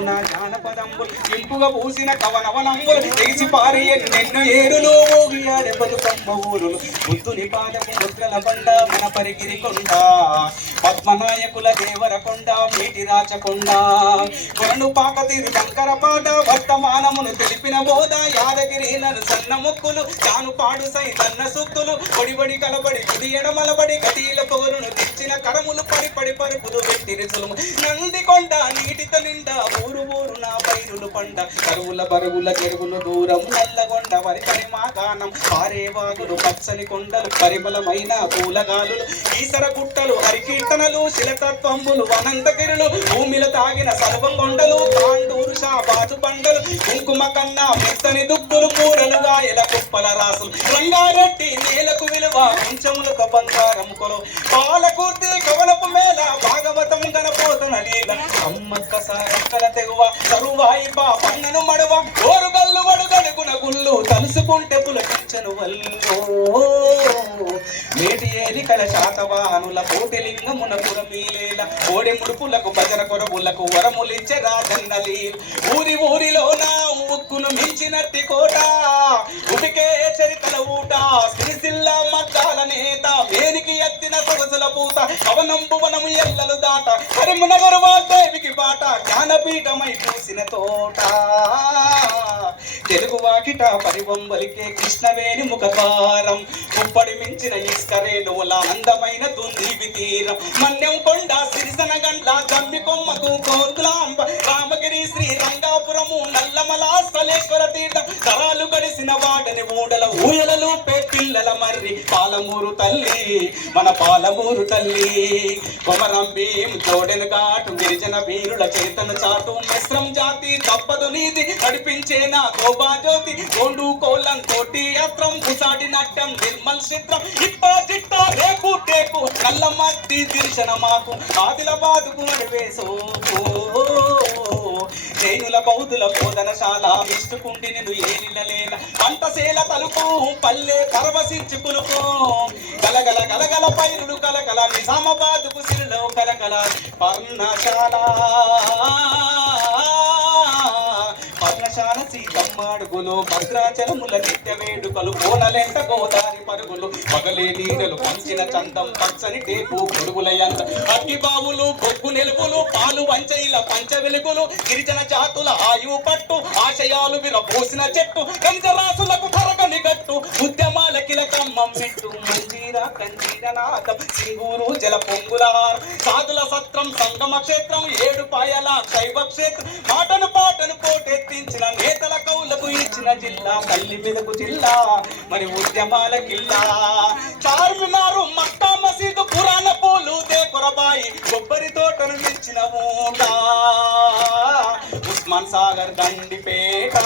నా జానపదంబులు ఇంపుగా పూసిన కవనవనంబులు తెగిసి పారి ఎన్నెన్నో ఏరులు ఊగియాడే బతుకమ్మ ఊరులు బుద్ధుని పాదకు ముద్రల బండ మన పరిగిరి కొండ పద్మనాయకుల దేవరకొండ మేటి రాచకొండ కొరను పాకతీరు శంకర పాట వర్తమానమును తెలిపిన బోధ యాదగిరి నన్ను సన్న ముక్కులు తాను పాడు సైతన్న సుత్తులు పొడిబడి కలబడి కుడి ఎడమలబడి గటీల పోరును తెచ్చిన కరములు పడి పరుపులు పెట్టిరి సులుము నందికొండ నీటితో నిండా ఊరు ఊరు నా పైరులు పండ కరువుల బరువుల చెరువులు దూరం నల్లగొండ వరి పరిమాగానం పారేవాగులు పచ్చని కొండలు పరిమళమైన పూలగాలులు ఈసర గుట్టలు హరికీర్తనలు శిలతత్వంబులు అనంతగిరులు భూమిలో తాగిన సర్వ కొండలు తాండూరు షాబాజు బండలు కుంకుమ కన్నా మెత్తని దుక్కులు కూరలు గాయల కుప్పల రాసులు రంగారెడ్డి నేలకు విలువ కొంచెములకు బంగారం కొలు పాలకూర్తి కవలపు మేళ భాగవతం గణపోతన లీల అమ్మక్క సారక్కల తెగువ తరువాయి పన్నను మడువ ఓరుగల్లు వడుగడుగున గుళ్ళు తలుసుకుంటే పులకించను వల్లో మేటి ఏరికల శాతవానుల కోటిలింగమున పురమీలేల ఓడి ముడుపులకు భజన కొరవులకు వరములిచ్చే రాజన్నలీలు ఊరి ఊరిలో నా ఉక్కును మించినట్టి కోట ఉడికే చరితల ఊట సిరిసిల్ల మద్దాల నేత వేనికి ఎత్తిన సొగసుల పూత పవనం భువనము ఎల్లలు దాట కరీంనగర్ వాగ్దేవికి బాట జ్ఞానపీఠమై పూసిన తోట తెలుగు వాకిట పరివంబలికే కృష్ణవేణి ముఖకారం ముప్పడి మించిన ఇస్కరేణువుల అందమైన దుందివి తీరం మన్యం కొండ సిరిసన గండ్ల జమ్మి కొమ్మకు కోతులాంబ రామగిరి శ్రీ రంగాపురము నల్లమల సలేశ్వర తీర్థం తరాలు గడిసిన వాడని ఊడల ఊయలలు పిల్లల మర్రి పాలమూరు తల్లి మన పాలమూరు తల్లి కొమరం భీం తోడెను ఘాటు గిరిజన వీరుల చేతన చాటు మిశ్రం జాతి తప్పదు నీది నడిపించే నా గోబా జ్యోతి గోండు కోలం కోటి యాత్రం కుసాడి నట్టం నిర్మల్ చిత్రం ఇప్పా చిట్ట రేపు టేకు నల్ల మట్టి దిర్శన మాకు ఆదిలాబాదుకు నడివేసో జైనుల బౌద్ధుల బోధనశాల విష్ణుకుండి నిన్ను ఏలిలలేల పంటసేల తలుపు పల్లె కరవసించుకునుకో గలగల గలగల పైరుడు కలకల నిజామాబాదుకు సిరిలో కలకల పర్ణశాల సీతమ్మాడుగులు భద్రాచలముల నిత్య వేడుకలు కోనలెంట గోదారి పరుగులు పగలే నీడలు పంచిన చందం పచ్చని టేపు పొరుగులయంత అగ్గి బావులు బొగ్గు నెలుపులు పాలు వంచైల పంచ వెలుగులు గిరిజన జాతుల ఆయువు పట్టు ఆశయాలు విరపోసిన చెట్టు కంజరాసులకు తరగని గట్టు ఉద్యమాల కిలకమ్మం మెట్టు మంజీర కంజీర నాదం సింగూరు జల పొంగులార్ సాధుల సత్రం సంగమ క్షేత్రం ఏడు పాయల శైవ క్షేత్రం మాటను పాటను పోటెత్తించిన నేతల కౌలకు ఇచ్చిన జిల్లా తల్లి మెదకు జిల్లా మరి ఉద్యమాల కిల్లా చార్మినారు మక్కా మసీదు పురాణ పూలు దేకురబాయి కొబ్బరి తోటను మించిన ఊట ఉస్మాన్ సాగర్ దండిపేట